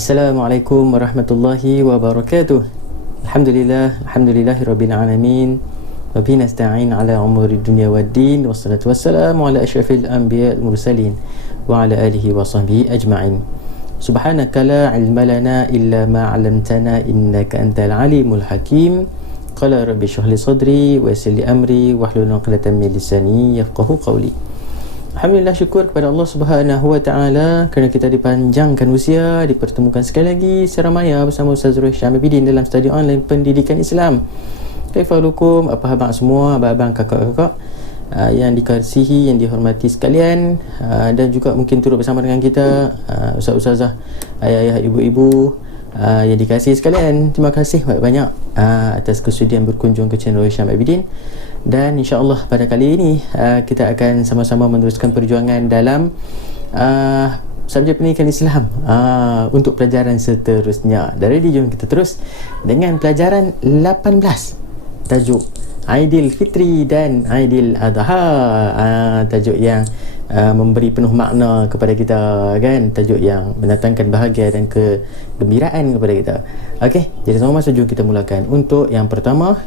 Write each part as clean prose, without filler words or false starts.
Assalamualaikum warahmatullahi wabarakatuh. Alhamdulillahirabbil alamin. Wa bihi nasta'in ala umuri dunya waddin. Wassalatu wassalamu ala asyrafil anbiya'il mursalin wa ala alihi wa sahbihi ajma'in. Subhanaka la ilma lana illa ma 'allamtana innaka antal alimul hakim. Qala rabbi shrah li sadri wa yassir li amri wahlul 'uqdatam min lisani yafqahu qawli. Alhamdulillah, syukur kepada Allah Subhanahu Wa Taala kerana kita dipanjangkan usia, dipertemukan sekali lagi seramaya bersama Ustaz Rohisham Abidin dalam study online pendidikan Islam. Kaifalukum, apa khabar semua, abang-abang, kakak-kakak yang dikasihi, yang dihormati sekalian, dan juga mungkin turut bersama dengan kita ustaz-ustazah, ayah-ayah, ibu-ibu yang dikasihi sekalian. Terima kasih banyak-banyak atas kesudian berkunjung ke channel Rohisham Abidin. Dan insya-Allah pada kali ini kita akan sama-sama meneruskan perjuangan dalam subjek pendidikan Islam untuk pelajaran seterusnya. Dari jom kita terus dengan pelajaran 18, tajuk Aidil Fitri dan Aidil Adha. Tajuk yang memberi penuh makna kepada kita, kan, tajuk yang mendatangkan bahagia dan kegembiraan kepada kita. Okey, jadi sama masa jom kita mulakan. Untuk yang pertama,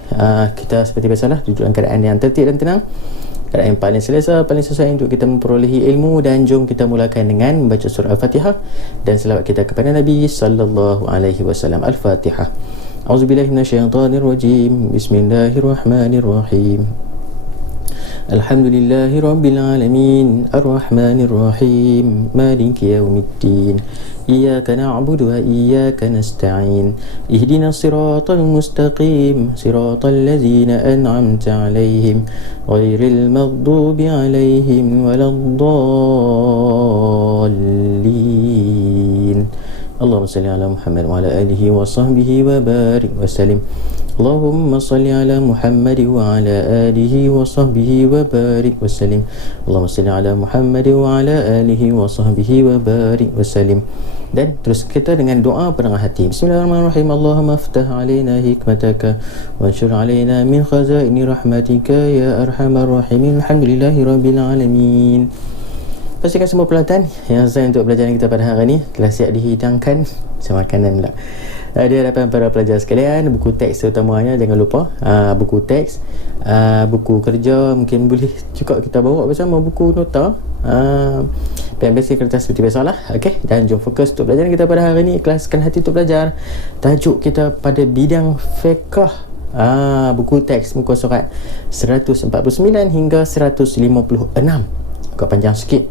kita seperti biasalah duduk dalam keadaan yang tertib dan tenang, keadaan yang paling selesa, paling sesuai untuk kita memperolehi ilmu. Dan jom kita mulakan dengan membaca surah Al-Fatihah dan selawat kita kepada Nabi sallallahu alaihi wasallam. Al-Fatihah. A'udzubillahi minasyaitonirrajim. Bismillahirrahmanirrahim. Alhamdulillahi Rabbil Alamin. Ar-Rahmanir Rahim. Maliki Yawmiddin. Iyyaka na'budu wa iyyaka nasta'in. Ihdinas siratal mustaqim. Siratal ladzina an'amta 'alaihim ghairil maghdubi 'alaihim waladdallin. Allahumma salli ala Muhammad wa ala alihi wa sahbihi wa barik wa sallim. Allahumma salli ala Muhammad wa ala alihi wa sahbihi wa barik wa sallim. Allahumma salli ala Muhammad wa ala alihi wa sahbihi wa barik wa sallim. Dan terus kita dengan doa penengah hati. Bismillahirrahmanirrahim. Allahumma aftah alaina hikmataka wa anshur alaina min khazaini rahmatika ya arhamar rahimin. Alhamdulillahi rabbil alamin. Pastikan semua peralatan yang saya untuk pelajaran kita pada hari ini telah siap dihidangkan. Macam makanan pula. Di hadapan para pelajar sekalian, buku teks terutamanya jangan lupa. Buku teks, buku kerja mungkin boleh juga kita bawa bersama, buku nota, pen pensil, kertas seperti biasalah. Okey, dan jom fokus untuk pelajaran kita pada hari ini. Ikhlaskan hati untuk belajar. Tajuk kita pada bidang fiqh. Buku teks muka surat 149 hingga 156. Agak panjang sikit.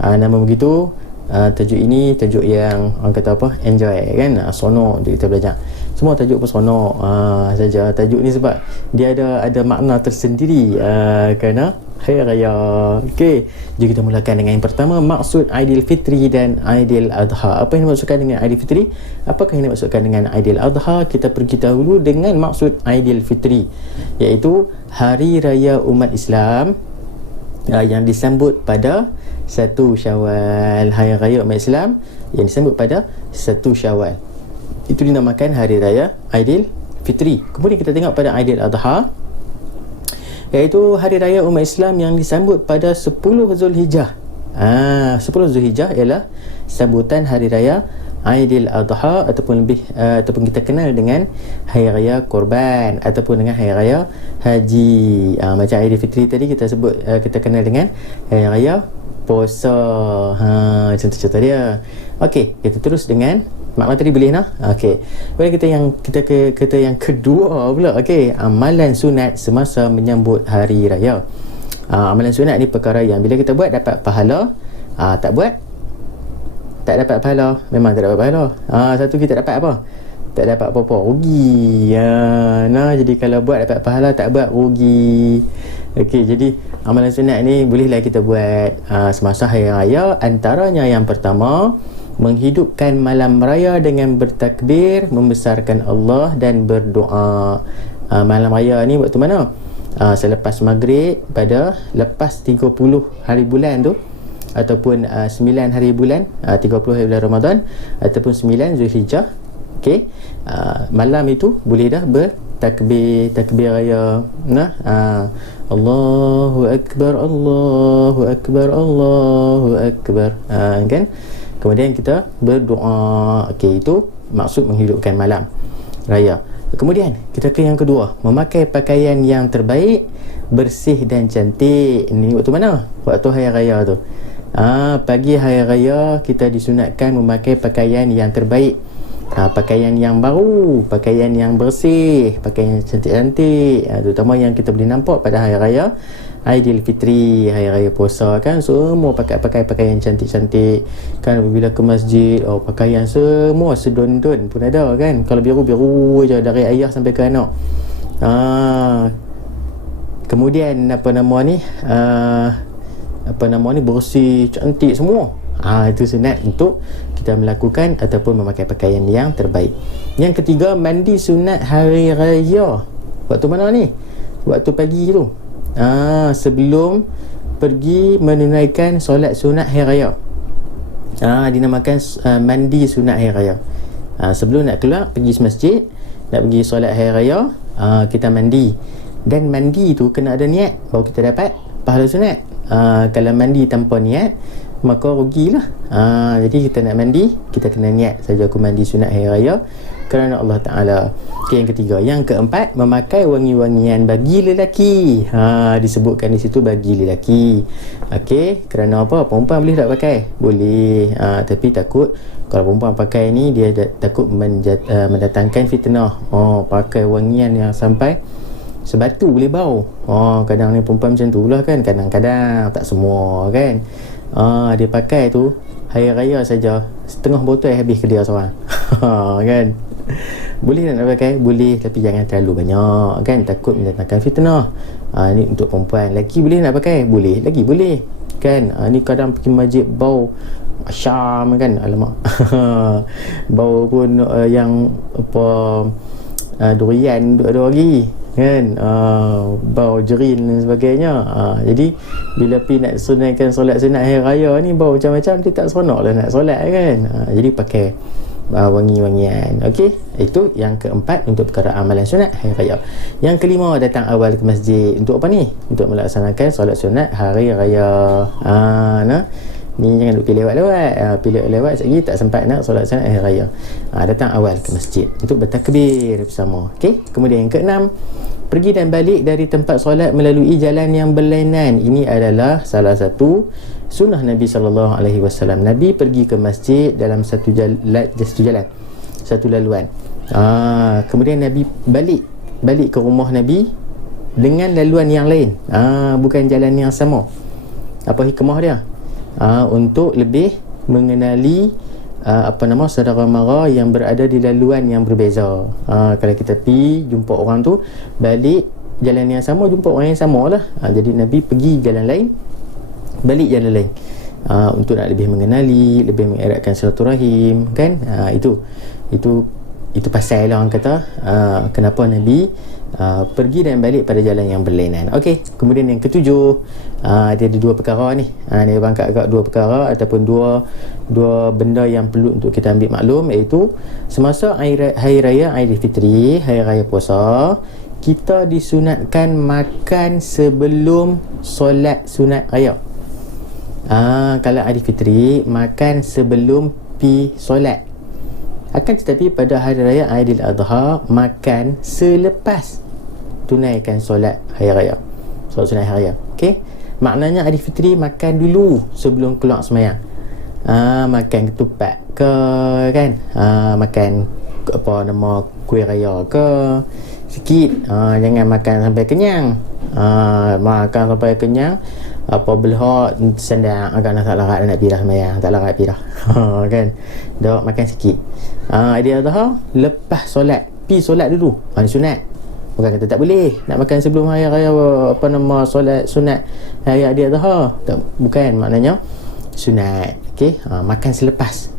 Nama begitu. Tajuk ini tajuk yang orang kata apa, enjoy, kan, seronok untuk kita belajar. Semua tajuk pun seronok saja tajuk ni, sebab dia ada makna tersendiri kerana hari raya. Okey, jom kita mulakan dengan yang pertama, maksud Aidil Fitri dan Aidil Adha. Apa yang dimaksudkan dengan Aidil Fitri? Apakah yang dimaksudkan dengan Aidil Adha? Kita pergi dahulu dengan maksud Aidil Fitri, iaitu hari raya umat Islam yang disambut pada 1 Syawal. Hari raya umat Islam yang disambut pada 1 Syawal, itu dinamakan hari raya Aidil Fitri. Kemudian kita tengok pada Aidil Adha, iaitu hari raya umat Islam yang disambut pada 10 Zulhijjah. 10 Zulhijjah ialah sambutan hari raya Aidil Adha, ataupun kita kenal dengan hari raya Korban, ataupun dengan hari raya Haji. Macam Aidil Fitri tadi kita sebut, kita kenal dengan hari raya puasa. Contoh-contoh dia. Okey, kita terus dengan makna tadi, boleh nah? Okey. Kemudian kita yang kedua pula. Okey, amalan sunat semasa menyambut hari raya. Amalan sunat ni perkara yang bila kita buat dapat pahala, tak buat tak dapat pahala. Memang tak dapat pahala. Satu, kita dapat apa? Tak dapat apa-apa, rugi. Jadi kalau buat dapat pahala, tak buat rugi. Okey, jadi amalan sunat ni bolehlah kita buat semasa hari raya. Antaranya yang pertama, menghidupkan malam raya dengan bertakbir, membesarkan Allah dan berdoa. Malam raya ni waktu mana? Selepas maghrib, pada lepas 30 hari bulan tu, ataupun 9 hari bulan, 30 hari bulan Ramadan, ataupun 9 Zulhijjah. Okey, malam itu boleh dah takbir raya. Allahu Akbar, Allahu Akbar, Allahu Akbar. Kan? Kemudian kita berdoa. Okey, itu maksud menghidupkan malam raya. Kemudian kita ke yang kedua, memakai pakaian yang terbaik, bersih dan cantik. Ini waktu mana? Waktu hari raya tu. Pagi hari raya kita disunatkan memakai pakaian yang terbaik. Pakaian yang baru, pakaian yang bersih, pakaian yang cantik-cantik, terutama yang kita boleh nampak pada hari raya Aidilfitri, hari raya puasa kan, semua pakai pakaian cantik-cantik kan. Apabila ke masjid, pakaian semua sedon-don pun ada kan. Kalau biru-biru je dari ayah sampai ke anak. Kemudian bersih, cantik semua. Itu sunat untuk kita melakukan ataupun memakai pakaian yang terbaik. Yang ketiga, mandi sunat hari raya. Waktu mana ni? Waktu pagi tu. Sebelum pergi menunaikan solat sunat hari raya. Dinamakan mandi sunat hari raya. Sebelum nak keluar pergi masjid, nak pergi solat hari raya, kita mandi. Dan mandi tu kena ada niat baru kita dapat pahala sunat. Kalau mandi tanpa niat, maka rugilah. Jadi kita nak mandi, kita kena niat saja aku mandi sunat hari raya kerana Allah Ta'ala. Okay, yang ketiga. Yang keempat, memakai wangi-wangian bagi lelaki. Disebutkan di situ bagi lelaki. Okey, kerana apa? Perempuan boleh tak pakai? Boleh. Tapi takut kalau perempuan pakai ni, dia takut mendatangkan fitnah. Pakai wangian yang sampai sebatu boleh bau. Kadang ni perempuan macam tu lah kan. Kadang-kadang, tak semua kan. Dia pakai tu hari raya saja, setengah botol habis ke dia seorang. Kan. Boleh nak pakai? Boleh, tapi jangan terlalu banyak kan, takut mendatangkan fitnah. Ni untuk perempuan. Lelaki boleh nak pakai? Boleh, lagi boleh kan. Ni kadang pergi masjid bau asyam kan, alamak. Bau pun yang durian ada lagi kan, bau jerin dan sebagainya. Jadi bila pergi nak sunaikan solat sunat hari raya ni, bau macam-macam, dia tak seronok lah nak solat kan. Jadi pakai wangi-wangian. Okey, itu yang keempat untuk perkara amalan sunat hari raya. Yang kelima, datang awal ke masjid. Untuk apa ni? Untuk melaksanakan solat sunat hari raya. Ni jangan duk pergi lewat-lewat. Pergi lewat sekejap tak sempat nak solat sunat hari raya. Datang awal ke masjid untuk bertakbir bersama. Okey, kemudian yang keenam, pergi dan balik dari tempat solat melalui jalan yang berlainan. Ini adalah salah satu sunnah Nabi SAW. Nabi pergi ke masjid dalam satu jalan, satu laluan. Kemudian Nabi balik ke rumah Nabi dengan laluan yang lain, bukan jalan yang sama. Apa hikmah dia? Untuk lebih mengenali saudara mara yang berada di laluan yang berbeza. Kalau kita pergi jumpa orang tu, balik jalan yang sama, jumpa orang yang sama lah. Jadi Nabi pergi jalan lain, balik jalan lain, untuk nak lebih mengenali, lebih mengeratkan silaturahim kan. Itu pasal lah orang kata kenapa Nabi pergi dan balik pada jalan yang berlainan. Okey, kemudian yang ketujuh, dia ada dua perkara ni. Dia bangkat agak dua perkara ataupun dua benda yang perlu untuk kita ambil maklum, iaitu semasa hari raya Aidilfitri, hari raya puasa, kita disunatkan makan sebelum solat sunat raya. Kalau Aidilfitri, makan sebelum pi solat. Akan tetapi pada hari raya Aidil Adha, makan selepas tunaikan solat hari raya, solat sunat hari raya. Okey, maknanya Aidilfitri makan dulu sebelum keluar sembahyang. Makan ketupat ke kan, makan kuih raya ke sikit. Jangan makan sampai kenyang. Makan sampai kenyang, belah sandang agak nak tak larat nak pirah sembahyang, tak larat pirah. Kan, dah makan sikit. Dia Adha lepas solat, pi solat dulu. Ni sunat. Bukan kata tak boleh nak makan sebelum hari raya solat sunat hari Adha. Tak, bukan, maknanya sunat. Okey, makan selepas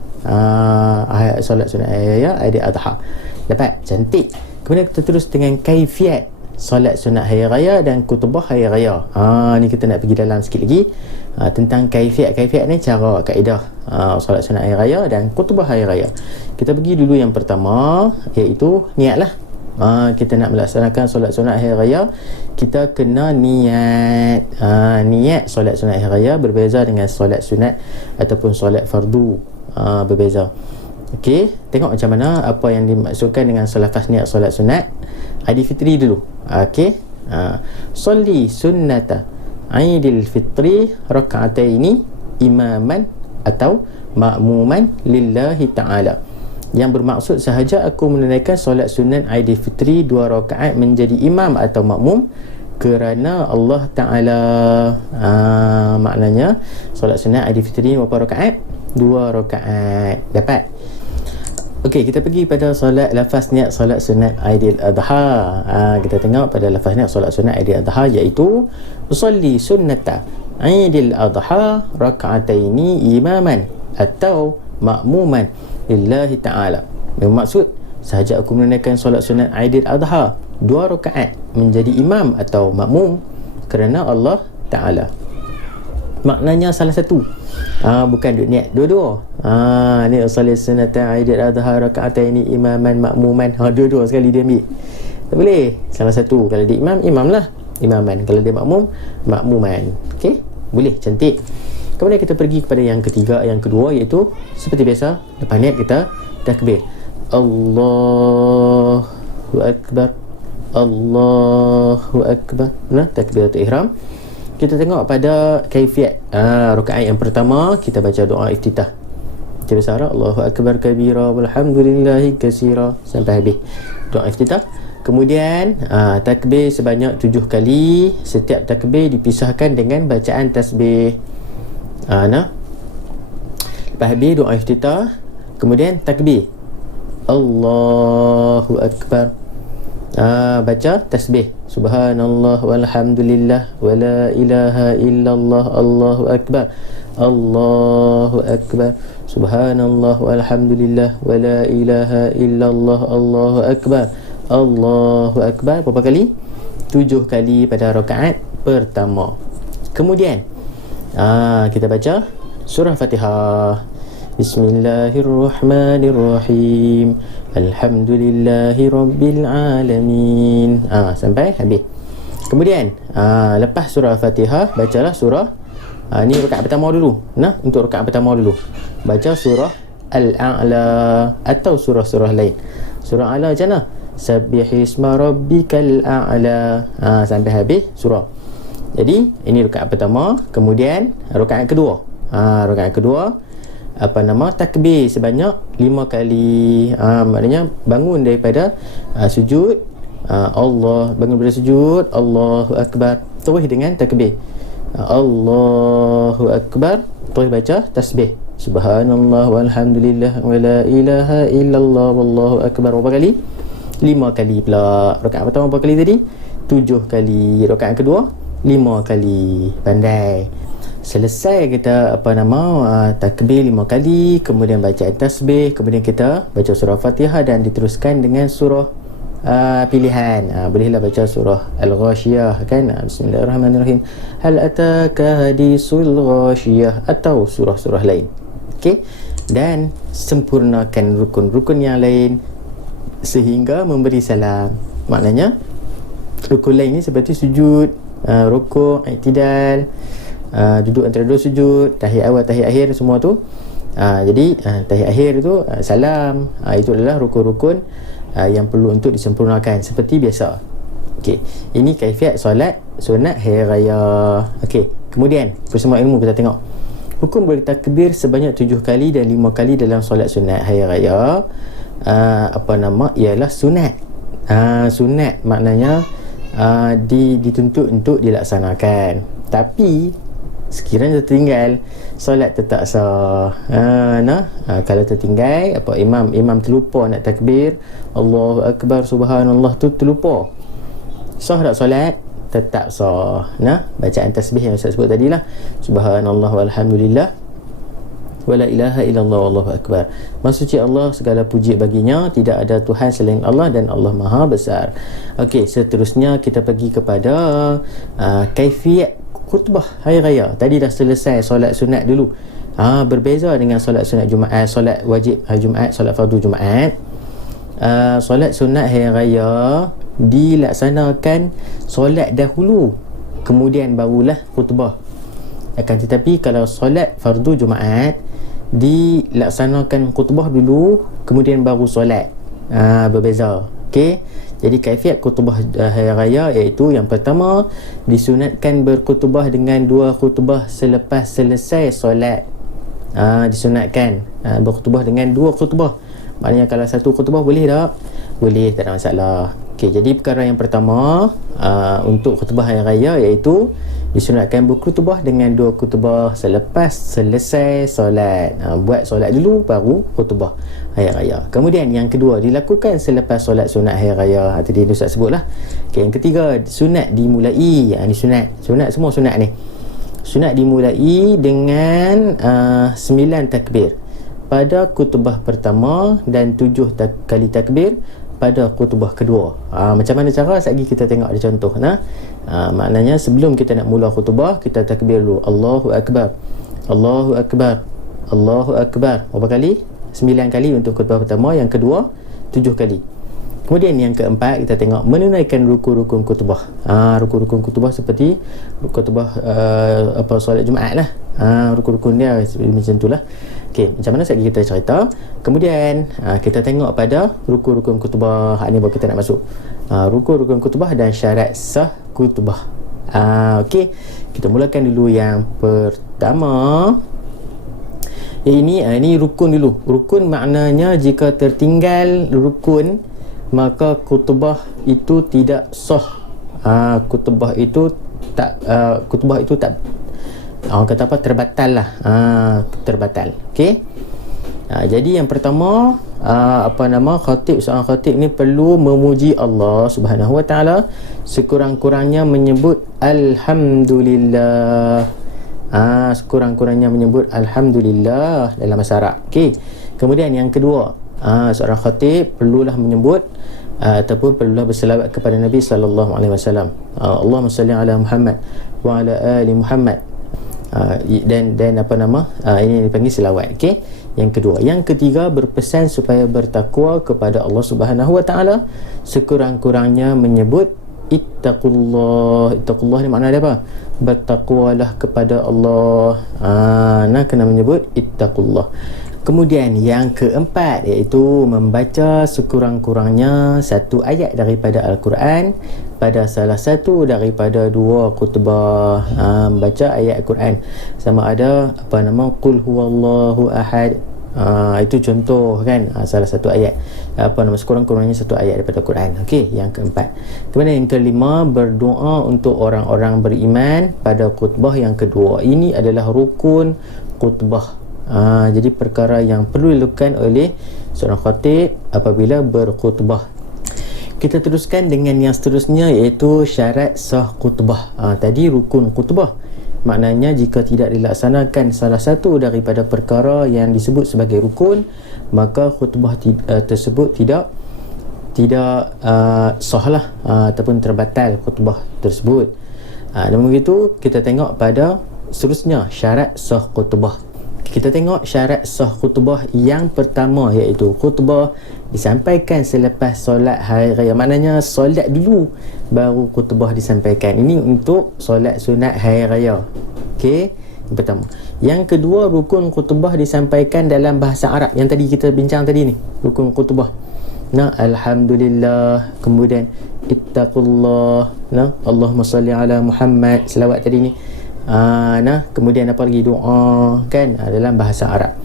solat sunat hari raya Adha. Dapat cantik. Kemudian kita terus dengan kaifiat solat sunat hari raya dan khutbah hari raya. Ni kita nak pergi dalam sikit lagi tentang kaifiat ni, cara kaedah solat sunat hari raya dan khutbah hari raya. Kita pergi dulu yang pertama, iaitu niatlah. Kita nak melaksanakan solat sunat hari raya, kita kena niat. Niat solat sunat hari raya berbeza dengan solat sunat ataupun solat fardu. berbeza. Okey, tengok macam mana apa yang dimaksudkan dengan lafaz niat solat sunat Aidilfitri dulu. Okey, solli sunnata Aidil Fitri raka'ataini imaman atau ma'muman lillahi ta'ala. Yang bermaksud sahaja aku menunaikan solat sunat Aidilfitri 2 rakaat menjadi imam atau makmum kerana Allah Ta'ala. Maknanya solat sunat Aidilfitri berapa rakaat? 2 rakaat. Dapat? Okey, kita pergi pada solat lafaz niat solat sunat Aidil Adha. Kita tengok pada lafaz niat solat sunat Aidil Adha, iaitu usolli sunnata Aidil Adha raka'ataini imaman atau makmuman lillahi ta'ala. Bermaksud sahaja aku menunaikan solat sunat Aidil Adha 2 rakaat menjadi imam atau makmum kerana Allah Ta'ala. Maknanya salah satu, bukan duk niat dua-dua. Ni usolli sunnata Aidil Adha raka'ataini imaman makmuman, dua-dua sekali dia ambil. Tak boleh. Salah satu. Kalau dia imam, imam lah, imaman. Kalau dia makmum, makmuman. Okey, boleh, cantik. Kemudian kita pergi kepada yang ketiga, yang kedua, iaitu seperti biasa, lepas niat kita takbir. Allahu Akbar, Allahu Akbar. Takbiratul ihram. Kita tengok pada kaifiat rakaat yang pertama, kita baca doa iftitah. Kita biasa Allahu Akbar kabira walhamdulillahi katsira sampai habis doa iftitah. Kemudian takbir sebanyak 7 kali. Setiap takbir dipisahkan dengan bacaan tasbih. Lepas habis doa iftitah, kemudian takbir Allahu Akbar, baca tasbih subhanallah walhamdulillah wala ilaha illallah Allahu Akbar, Allahu Akbar, subhanallah walhamdulillah wala ilaha illallah Allahu Akbar, Allahu Akbar. Berapa kali? 7 kali pada rakaat pertama. Kemudian kita baca surah Fatihah. Bismillahirrahmanirrahim, alhamdulillahi rabbil alamin, sampai habis. Kemudian lepas surah Fatihah, bacalah surah ni rakaat pertama dulu. Untuk rakaat pertama dulu baca surah Al-A'la atau surah-surah lain. Surah A'la macam mana? Sabbihisma rabbikal a'la, sampai habis surah. Jadi ini rakaat pertama. Kemudian rakaat kedua, rakaat kedua takbir sebanyak 5 kali. Maknanya bangun daripada sujud, bangun daripada sujud, Allahu Akbar, terus dengan takbir Allahu Akbar, terus baca tasbih subhanallah walhamdulillah wala ilaha illallah wallahu akbar. Berapa kali? 5 kali pula. Rakaat pertama berapa kali tadi? 7 kali. Rakaat kedua 5 kali. Pandai. Selesai kita takbir 5 kali, kemudian baca tasbih, kemudian kita baca surah Fatihah dan diteruskan dengan surah pilihan. Bolehlah baca surah Al-Ghashiyah kan. Bismillahirrahmanirrahim, hal ataka hadisul ghashiyah atau surah-surah lain. Okey, dan sempurnakan rukun-rukun yang lain sehingga memberi salam. Maknanya rukun lain ni seperti sujud, rukuk, i'tidal, duduk antara 2 sujud, tahiyat awal, tahiyat akhir, semua tu. Jadi tahiyat akhir tu salam, itu adalah rukun-rukun yang perlu untuk disempurnakan seperti biasa. Okey, ini kaifiat solat sunat hari raya. Okey, kemudian bersama ilmu kita tengok hukum bertakbir sebanyak 7 kali dan 5 kali dalam solat sunat hari raya. Ialah sunat. Sunat maknanya dituntut untuk dilaksanakan. Tapi sekiranya tertinggal, solat tetap sah. Kalau tertinggal, imam terlupa nak takbir Allahu Akbar subhanallah tu, terlupa, sah tak solat? Tetap sah. Bacaan tasbih yang saya sebut tadi lah, subhanallah walhamdulillah wala ilaha illallah wallahu akbar. Maha suci Allah, segala puji baginya, tidak ada Tuhan selain Allah dan Allah Maha besar. Okey, seterusnya kita pergi kepada kaifiat khutbah hari raya. Tadi dah selesai solat sunat dulu. Berbeza dengan solat sunat Jumaat, solat wajib hari Jumaat, solat fardu Jumaat. Solat sunat hari raya dilaksanakan solat dahulu, kemudian barulah khutbah. Akan tetapi kalau solat fardu Jumaat, dilaksanakan khutbah dulu, kemudian baru solat. Berbeza. Okey. Jadi kaifiat khutbah hari raya iaitu yang pertama, disunatkan berkhutbah dengan 2 khutbah selepas selesai solat. Disunatkan berkhutbah dengan 2 khutbah. Maknanya kalau 1 khutbah boleh tak? Boleh, tak ada masalah. Okey, jadi perkara yang pertama untuk khutbah hari raya iaitu disunatkan berkhutbah dengan 2 khutbah selepas selesai solat. Buat solat dulu baru khutbah hari raya. Kemudian yang kedua, dilakukan selepas solat sunat hari raya. Tadi Ustaz sebutlah. Okey, yang ketiga, sunat dimulai. Ini sunat semua sunat ni. Sunat dimulai dengan 9 takbir pada khutbah pertama dan 7 kali takbir pada khutbah kedua. Macam mana cara? Sekejap lagi kita tengok ada contoh. Maknanya sebelum kita nak mula khutbah, kita takbir dulu. Allahu Akbar, Allahu Akbar, Allahu Akbar. Berapa kali? 9 kali untuk khutbah pertama. Yang kedua 7 kali. Kemudian yang keempat, kita tengok menunaikan rukun-rukun khutbah. Rukun-rukun khutbah seperti khutbah solat Jumaat lah. Rukun-rukun dia macam tu lah. Okey, macam mana sekejap kita cerita. Kemudian kita tengok pada rukun-rukun khutbah. Ni baru kita nak masuk rukun-rukun khutbah dan syarat sah khutbah. Okey, kita mulakan dulu yang pertama. Ini rukun dulu. Rukun maknanya jika tertinggal rukun, maka khutbah itu tidak sah. Khutbah itu tak orang kata apa, terbatal lah. Terbatal. Okey. Jadi yang pertama, seorang khatib ni perlu memuji Allah Subhanahu Wa Taala, sekurang-kurangnya menyebut alhamdulillah. Sekurang-kurangnya menyebut alhamdulillah dalam bahasa Arab. Okey. Kemudian yang kedua, seorang khatib perlulah menyebut ataupun perlulah berselawat kepada Nabi sallallahu alaihi wasallam. Allahumma salli ala Muhammad wa ala ali Muhammad. Dan ini dipanggil selawat. Okey. Yang kedua, yang ketiga, berpesan supaya bertakwa kepada Allah Subhanahu Wa Taala, sekurang-kurangnya menyebut ittaqullah. Ittaqullah ni makna dia apa? Bertakwalah kepada Allah. Kena menyebut ittaqullah. Kemudian yang keempat iaitu membaca sekurang-kurangnya 1 ayat daripada Al-Quran pada salah satu daripada 2 khutbah. Membaca ayat Al-Quran, sama ada qul huwallahu ahad. Itu contoh kan, salah satu ayat, sekurang-kurangnya 1 ayat daripada Al-Quran. Okey, yang keempat. Kemudian yang kelima, berdoa untuk orang-orang beriman pada khutbah yang kedua. Ini adalah rukun khutbah. Jadi perkara yang perlu dilakukan oleh seorang khatib apabila berkhutbah. Kita teruskan dengan yang seterusnya iaitu syarat sah khutbah. Tadi rukun khutbah, maknanya jika tidak dilaksanakan salah satu daripada perkara yang disebut sebagai rukun, maka khutbah tersebut tidak sah lah, ataupun terbatal khutbah tersebut. Dan begitu kita tengok pada seterusnya syarat sah khutbah. Kita tengok syarat sah khutbah yang pertama iaitu khutbah disampaikan selepas solat hari raya. Maknanya solat dulu baru khutbah disampaikan. Ini untuk solat sunat hari raya. Okey, yang pertama. Yang kedua, rukun khutbah disampaikan dalam bahasa Arab yang tadi kita bincang tadi ni. Rukun khutbah. Alhamdulillah, kemudian ittaqullah, Allahumma salli ala Muhammad, selawat tadi ni. Kemudian apa lagi, doa kan, dalam bahasa Arab.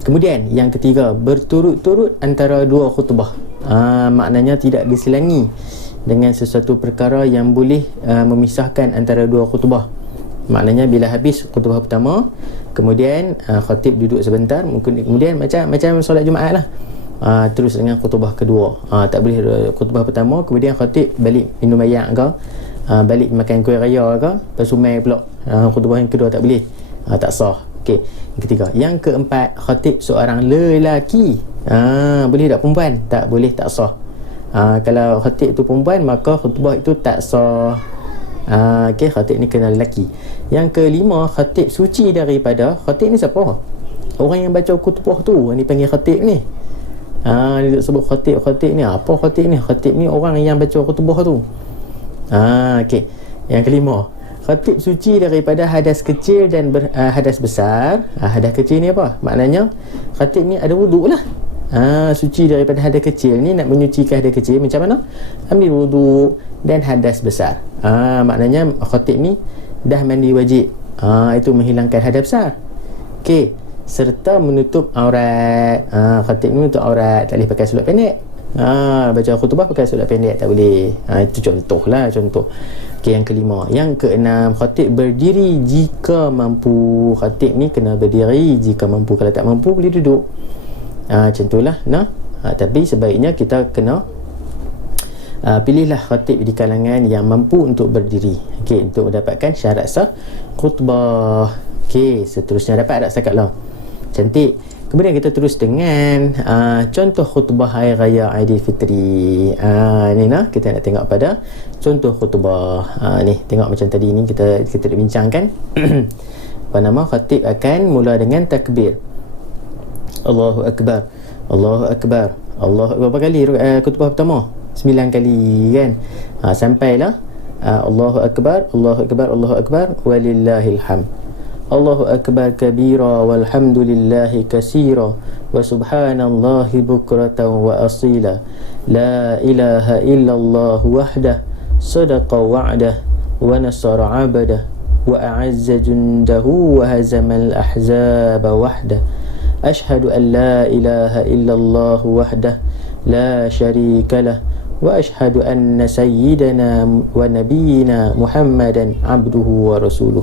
Kemudian yang ketiga, berturut-turut antara 2 khutbah. Maknanya tidak diselangi dengan sesuatu perkara yang boleh memisahkan antara 2 khutbah. Maknanya bila habis khutbah pertama, kemudian khatib duduk sebentar, kemudian macam solat Jumaat lah, terus dengan khutbah kedua. Tak boleh khutbah pertama kemudian khatib balik minum air ke, balik makan kuih raya ke, bersumai pula. Khutbah yang kedua tak boleh, tak sah. Okey, yang ketiga. Yang keempat, khatib seorang lelaki. Boleh tak perempuan? Tak boleh, tak sah. Kalau khatib tu perempuan, maka khutbah itu tak sah. Okey, khatib ni kena lelaki. Yang kelima, khatib suci daripada. Khatib ni siapa? Orang yang baca khutbah tu, ni panggil khatib ni. Dia sebut khatib ni. Apa khatib ni? Khatib ni orang yang baca khutbah tu. Okey. Yang kelima, Khatib suci daripada hadas kecil dan hadas besar. Hadas kecil ni apa? Maknanya khatib ni ada wuduk lah. Suci daripada hadas kecil ni, nak menyucikan hadas kecil macam mana? Ambil wuduk dan hadas besar. Maknanya khatib ni dah mandi wajib. Itu menghilangkan hadas besar. Okey, serta menutup aurat. Khatib ni menutup aurat, tak boleh pakai seluar pendek. Baca khutbah pakai seluar pendek tak boleh. Itu contohlah, contoh. Okey, yang kelima. Yang keenam, khatib berdiri jika mampu. Khatib ni kena berdiri jika mampu. Kalau tak mampu boleh duduk. Macam itulah. Tapi sebaiknya kita kena pilihlah khatib di kalangan yang mampu untuk berdiri. Okey, untuk mendapatkan syarat sah khutbah. Okey, seterusnya dapat tak setakat lah? Cantik. Kemudian kita terus dengan contoh khutbah hari raya Aidilfitri. Ni kita nak tengok pada contoh khutbah. Ni tengok macam tadi ni kita dah bincangkan. Khatib akan mula dengan takbir. Allahu Akbar, Allahu Akbar, Allahu Akbar. Berapa kali khutbah pertama? 9 kali kan. Sampailah Allahu Akbar, Allahu Akbar, Allahu Akbar, walillahil hamd. Allahu Akbar kabira walhamdulillahi kasira wa subhanallahi bukratan wa asila. La ilaha illallah wahdah sadaqa wa'dah wa nasara 'abdah wa a'azza jundahu wa hazamal ahzaba wahdah. Ashhadu an la ilaha illallah wahdah la syarika lah wa ashhadu anna sayyidana wa nabiyyina Muhammadan abduhu wa rasuluh.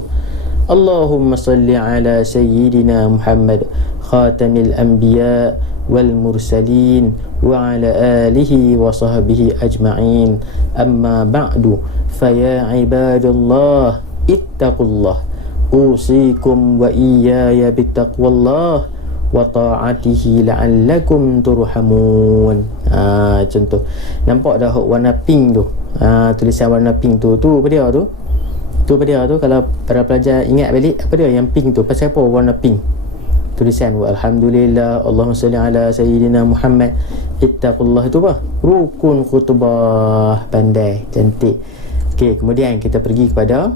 Allahumma salli ala sayyidina Muhammad khatamil anbiya wal mursalin wa ala alihi wa sahbihi ajma'in. Amma ba'du, faya ibadallah ittaqullah, usikum wa iyaya bittaqwallah wa ta'atihi la'allakum turhamun. Contoh. Nampak dah warna pink tu? Tulisan warna pink tu apa dia tu? Tu apa dia tu? Kalau para pelajar ingat balik, apa dia yang pink tu? Pasal apa warna pink? Tulisan wa alhamdulillah, Allahumma salli ala sayyidina Muhammad ittaqullah. Itu apa? Rukun khutbah. Pandai, cantik. Okey, kemudian kita pergi kepada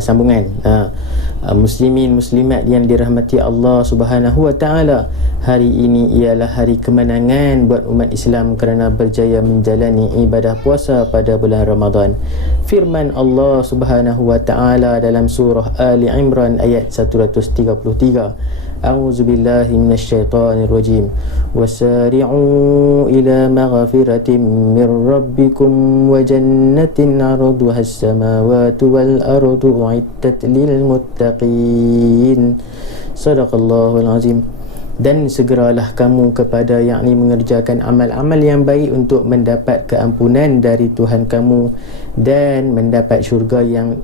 sambungan. Muslimin muslimat yang dirahmati Allah Subhanahu wa taala, hari ini ialah hari kemenangan buat umat Islam kerana berjaya menjalani ibadah puasa pada bulan Ramadan. Firman Allah Subhanahu wa taala dalam surah Ali Imran ayat 133. A'udzu billahi minasyaitonir rajim. Wasari'u ila maghfiratin mir rabbikum wa jannatin 'arduha as-samawati wal ardu u'iddat lil muttaqin. Sadaqallahul azim. Dan segeralah kamu kepada yakni mengerjakan amal-amal yang baik untuk mendapat keampunan dari Tuhan kamu dan mendapat syurga yang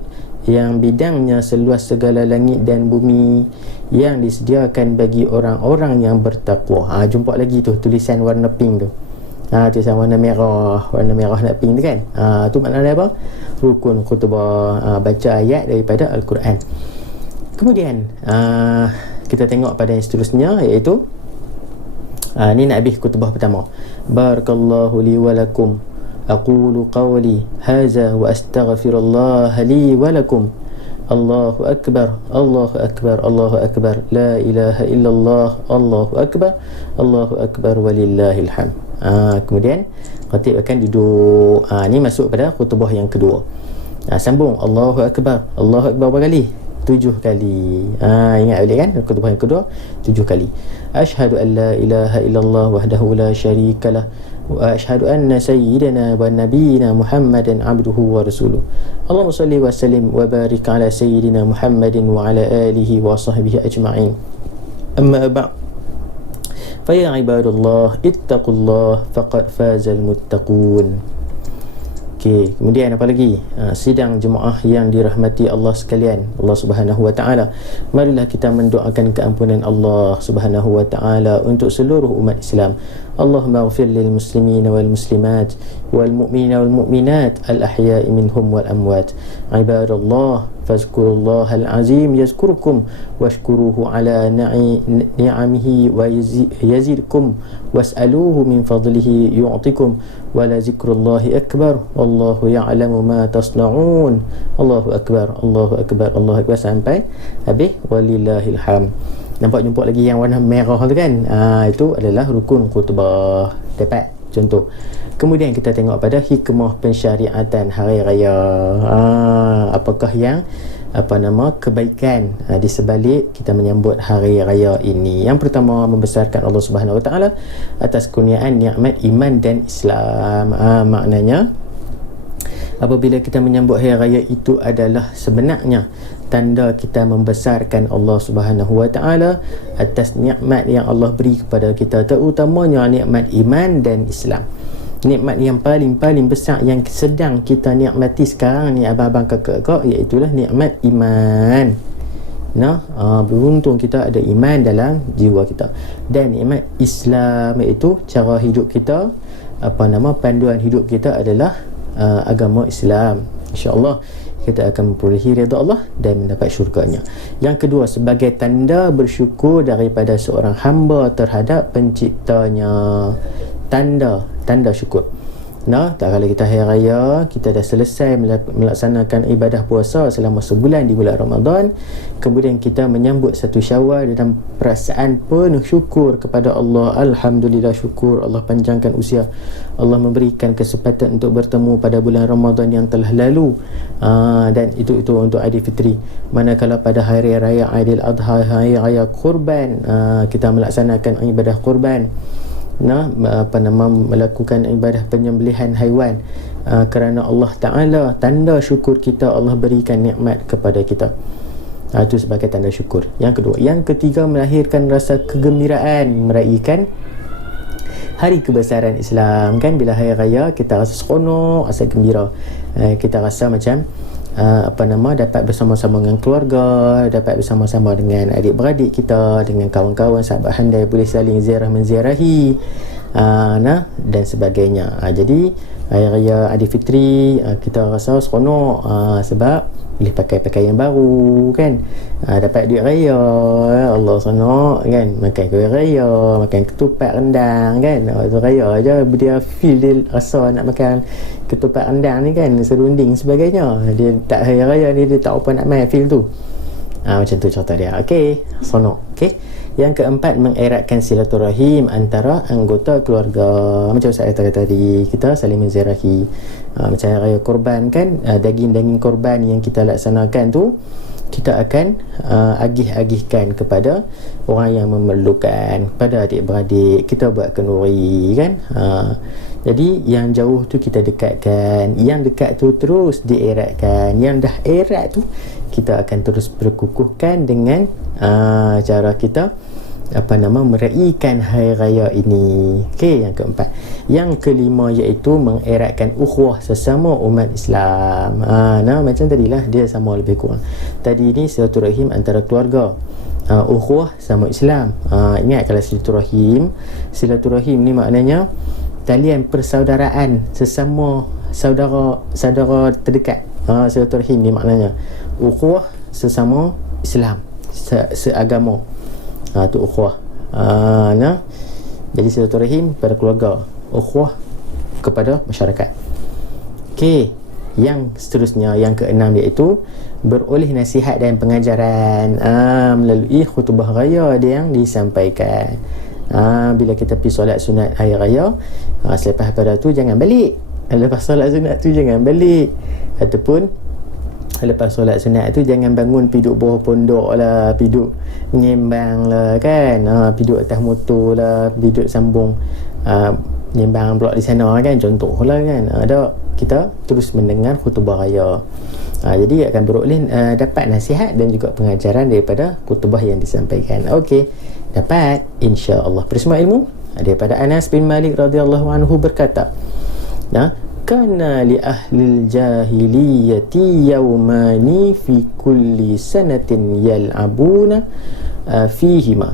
bidangnya seluas segala langit dan bumi yang disediakan bagi orang-orang yang bertakwa. Jumpa lagi tu tulisan warna pink tu. Tulisan warna merah nak pink tu kan. Tu maknanya apa? Rukun khutbah, baca ayat daripada Al-Quran. Kemudian kita tengok pada yang seterusnya, iaitu ni nak habis khutbah pertama. Barakallahu li wa lakum, aqulu qawli hadza wa astaghfirullah li wa lakum. Allahu akbar, Allahu akbar, Allahu akbar, la ilaha illallah, Allahu akbar walillahil hamd. Kemudian khatib akan duduk. Ni masuk pada khutbah yang kedua. Sambung Allahu akbar. Allahu akbar berapa kali? 7 kali. Ingat balik kan? Khutbah yang kedua 7 kali. Asyhadu an la ilaha illallah wahdahu la syarikalah wa asyhadu anna sayyidana wa nabiyyina Muhammadan abduhu wa rasuluh. Allahumma salli wa sallim wa barik ala sayyidina Muhammadin wa ala alihi wa sahbihi ajma'in. Amma ba'd. Fa ya ibadallah ittaqullah faqad fazal muttaqun. Okey, kemudian apa lagi? Sidang jemaah yang dirahmati Allah sekalian, Allah Subhanahu wa taala. Marilah kita mendoakan keampunan Allah Subhanahu wa taala untuk seluruh umat Islam. Allahumma ighfir lil muslimina wal muslimat wal mu'minina wal mu'minat al ahya'i minhum wal amwat. Ibadallah fazkurullahal azim yazkurkum washkuruhu ala ni'amihi wa yazidkum was'aluhu min fadlihi yu'tikum wa la zikrullahi akbar wallahu ya'lamu ma tasna'un. Allahu akbar, Allahu akbar, Allahu akbar sampai habis walillahil hamd. Nampak jumpa lagi yang warna merah tu kan? Itu adalah rukun khutbah. Dapat contoh. Kemudian kita tengok pada hikmah pensyariatan hari raya. Apakah yang kebaikan di sebalik kita menyambut hari raya ini? Yang pertama, membesarkan Allah Subhanahu Wa Taala atas kurniaan nikmat iman dan Islam. Maknanya apabila kita menyambut hari raya itu adalah sebenarnya tanda kita membesarkan Allah Subhanahu Wa Taala atas nikmat yang Allah beri kepada kita, terutamanya nikmat iman dan Islam. Nikmat yang paling besar yang sedang kita nikmati sekarang ni abang-abang kakak-kakak, iaitulah nikmat iman. Beruntung kita ada iman dalam jiwa kita. Dan nikmat Islam, iaitu cara hidup kita, panduan hidup kita adalah agama Islam. InsyaAllah kita akan memperolehi redha Allah dan mendapat syurganya. Yang kedua, sebagai tanda bersyukur daripada seorang hamba terhadap penciptanya. Tanda syukur. Kalau kita hari raya, kita dah selesai melaksanakan ibadah puasa selama sebulan di bulan Ramadan, kemudian kita menyambut satu Syawal dalam perasaan penuh syukur kepada Allah. Alhamdulillah, syukur Allah panjangkan usia, Allah memberikan kesempatan untuk bertemu pada bulan Ramadan yang telah lalu, dan itu untuk Aidilfitri. Manakala pada hari raya Aidil Adha, hari raya kurban, kita melaksanakan ibadah kurban, melakukan ibadah penyembelihan haiwan, kerana Allah Ta'ala, tanda syukur kita, Allah berikan nikmat kepada kita. Itu sebagai tanda syukur. Yang kedua. Yang ketiga, melahirkan rasa kegembiraan meraihkan hari kebesaran Islam. Kan bila hari raya kita rasa seronok, rasa gembira, kita rasa macam dapat bersama-sama dengan keluarga, dapat bersama-sama dengan adik-beradik kita, dengan kawan-kawan, sahabat handai, boleh saling ziarah menziarahi, dan sebagainya. Jadi hari raya Aidilfitri, kita rasa seronok sebab boleh pakai pakaian baru kan, dapat duit raya, Allah seronok kan, makan kuih raya, makan ketupat rendang kan. Waktu raya je dia feel, dia rasa nak makan ketupat rendang ni kan, serunding sebagainya. Dia tak hari raya ni, dia tak apa nak main feel tu. Macam tu cerita dia. Okey, seronok. Okey. Yang keempat, mengeratkan silaturahim antara anggota keluarga. Macam saya kata tadi, kita saling menziarahi. Macam raya korban kan, daging-daging korban yang kita laksanakan tu, kita akan agih-agihkan kepada orang yang memerlukan, pada adik-beradik kita buat kenduri kan. Jadi yang jauh tu kita dekatkan, yang dekat tu terus dieratkan, yang dah erat tu kita akan terus berkukuhkan dengan cara kita meraihkan hari raya ini. Okey, yang keempat. Yang kelima, iaitu mengeratkan ukhuwah sesama umat Islam. Macam tadilah, dia sama lebih kurang. Tadi ni silaturahim antara keluarga, ukhuwah sama Islam. Ingat, kalau silaturahim ni maknanya talian persaudaraan sesama saudara terdekat. Silaturahim ni maknanya ukhuwah sesama Islam, seagama. Tu ukhuwah. Jadi silaturahim pada keluarga, ukhuwah kepada masyarakat. Okey, yang seterusnya, yang keenam, iaitu beroleh nasihat dan pengajaran melalui khutbah raya yang disampaikan. Bila kita pergi solat sunat hari raya, selepas pada tu jangan balik. Lepas solat sunat tu jangan balik, ataupun lepas solat sunat tu jangan bangun piduk bawah pondok lah, piduk nyembang lah kan, piduk atas motor lah, piduk sambung nyembang pula di sana kan, contoh lah kan. Kita terus mendengar khutbah raya. Jadi akan beroleh dapat nasihat dan juga pengajaran daripada khutbah yang disampaikan. Okey, dapat insya-Allah. Bersama ilmu daripada Anas bin Malik radhiyallahu anhu berkata, kana li ahli jahiliyati yawmani fi kulli sanatin yal'abuna fihima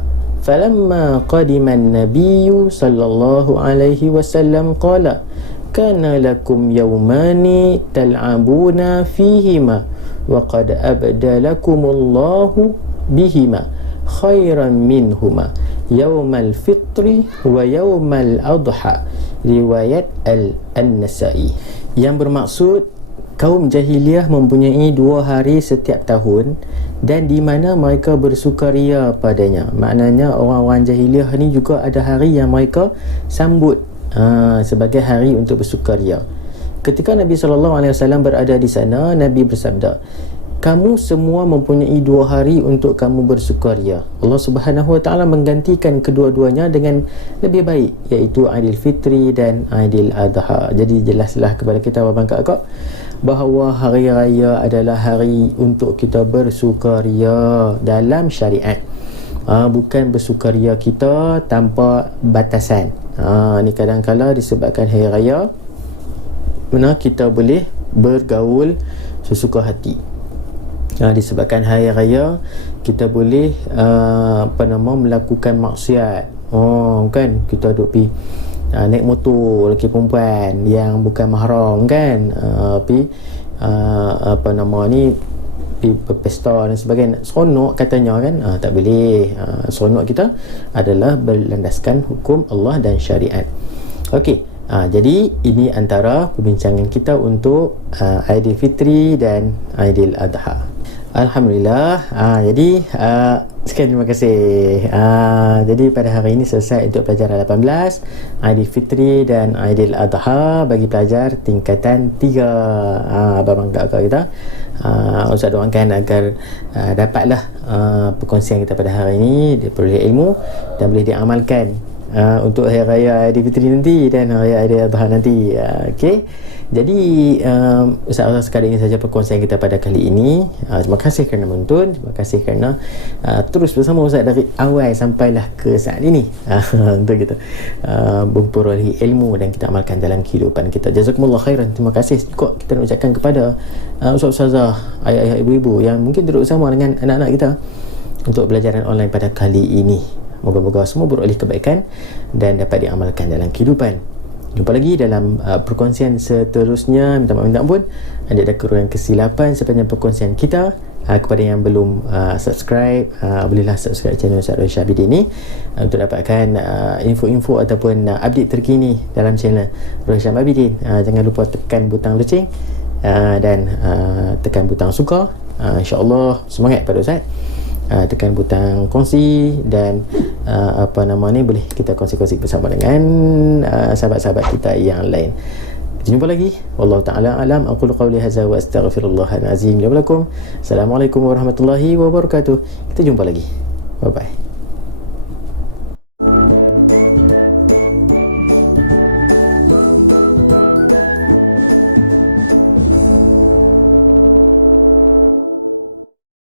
falamma qadima an-nabiyyu sallallahu alaihi wasallam qala kana lakum yawmani tal'abuna fihima wa qad abdalakumullahu bihima khairan minhuma yawmal fitri wa yawmal adha. Riwayat An-Nasa'i. Yang bermaksud kaum jahiliyah mempunyai 2 hari setiap tahun dan di mana mereka bersukaria padanya. Maknanya orang-orang jahiliyah ni juga ada hari yang mereka sambut sebagai hari untuk bersukaria. Ketika Nabi SAW berada di sana, Nabi bersabda, kamu semua mempunyai 2 hari untuk kamu bersukaria. Allah Subhanahu Wa Taala menggantikan kedua-duanya dengan lebih baik, iaitu Aidil Fitri dan Aidil Adha. Jadi jelaslah kepada kita abang kakak bahawa hari raya adalah hari untuk kita bersukaria dalam syariat. Bukan bersukaria kita tanpa batasan. Ni kadang-kala disebabkan hari raya mana kita boleh bergaul sesuka hati. Disebabkan hari raya kita boleh melakukan maksiat. Kan kita duk pergi naik motor lelaki perempuan yang bukan mahram kan, pergi pergi berpesta dan sebagainya. Seronok katanya kan, tak boleh. Seronok kita adalah berlandaskan hukum Allah dan syariat. Okey, jadi ini antara perbincangan kita untuk Aidilfitri dan Aidil Adha. Alhamdulillah. Jadi sekian, terima kasih. Jadi pada hari ini selesai untuk pelajaran 18 Aidilfitri dan Aidil Adha bagi pelajar tingkatan 3. Abang kakak kita, Ustaz doakan agar dapatlah perkongsian kita pada hari ini diperoleh ilmu dan boleh diamalkan untuk hari raya Aidilfitri nanti dan hari raya Aidil Adha nanti. Okey. Jadi Ustaz sekali ini saja perkongsian kita pada kali ini. Terima kasih kerana menonton. Terima kasih kerana terus bersama Ustaz dari awal sampailah ke saat ini untuk kita memperoleh ilmu dan kita amalkan dalam kehidupan kita. Jazakumullah khairan. Terima kasih juga kita nak ucapkan kepada Ustaz-Ustazah, ayah-ayah, ibu-ibu yang mungkin duduk bersama dengan anak-anak kita untuk pelajaran online pada kali ini. Moga-moga semua beroleh kebaikan dan dapat diamalkan dalam kehidupan. Jumpa lagi dalam perkongsian seterusnya. Minta maaf, minta ampun ada kekurangan kesilapan sepanjang perkongsian kita. Kepada yang belum subscribe, bolehlah subscribe channel Ustaz Roy Syabidi ni untuk dapatkan info-info ataupun update terkini dalam channel Roy Syabidi. Jangan lupa tekan butang loceng dan tekan butang suka. InsyaAllah semangat pada Ustaz. Tekan butang kongsi dan boleh kita kongsi-kongsi bersama dengan sahabat-sahabat kita yang lain. Kita jumpa lagi. Wallahu ta'ala alam. Aqulu qawli hadza wa astaghfirullahal azim li wa lakum. Assalamualaikum warahmatullahi wabarakatuh. Kita jumpa lagi. Bye bye.